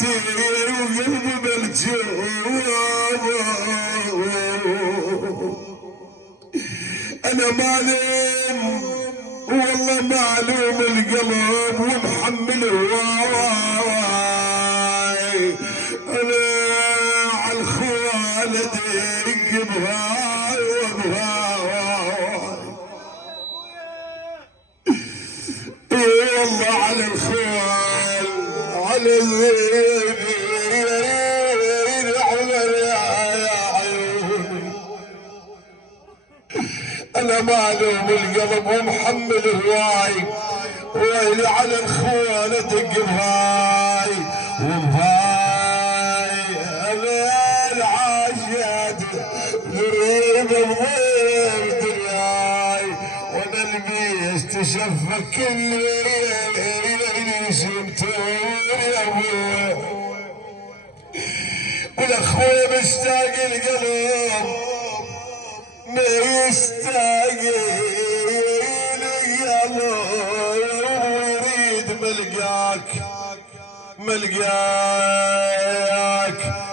حياتي وقلبي بالجواب، انا معلوم والله معلوم القلب ومحمل هواي، انا عالخوال ادق بهاي وبهاي، والله على الخوال على الذين عمر يا عيوني، انا معلوم القلب ومحمل هواي، ويلي على الخوال ادق بهاي وبهاي، انا العاشق غريب الغير دنياي، وانا البيس تشفك كل ليل شمتون يا ابوي، والاخوي مشتاق القلب ما يشتاق القلب، ويريد ملقاك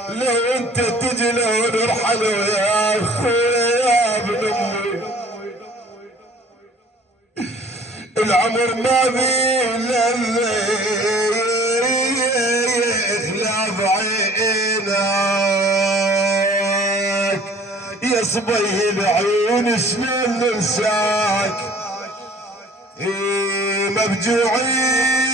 لو انت تجي لو نرحل يا اخوي يا ابن امي، العمر ما بيه خلاف عينك يا صبي العيون شلون ننساك، مبجوعين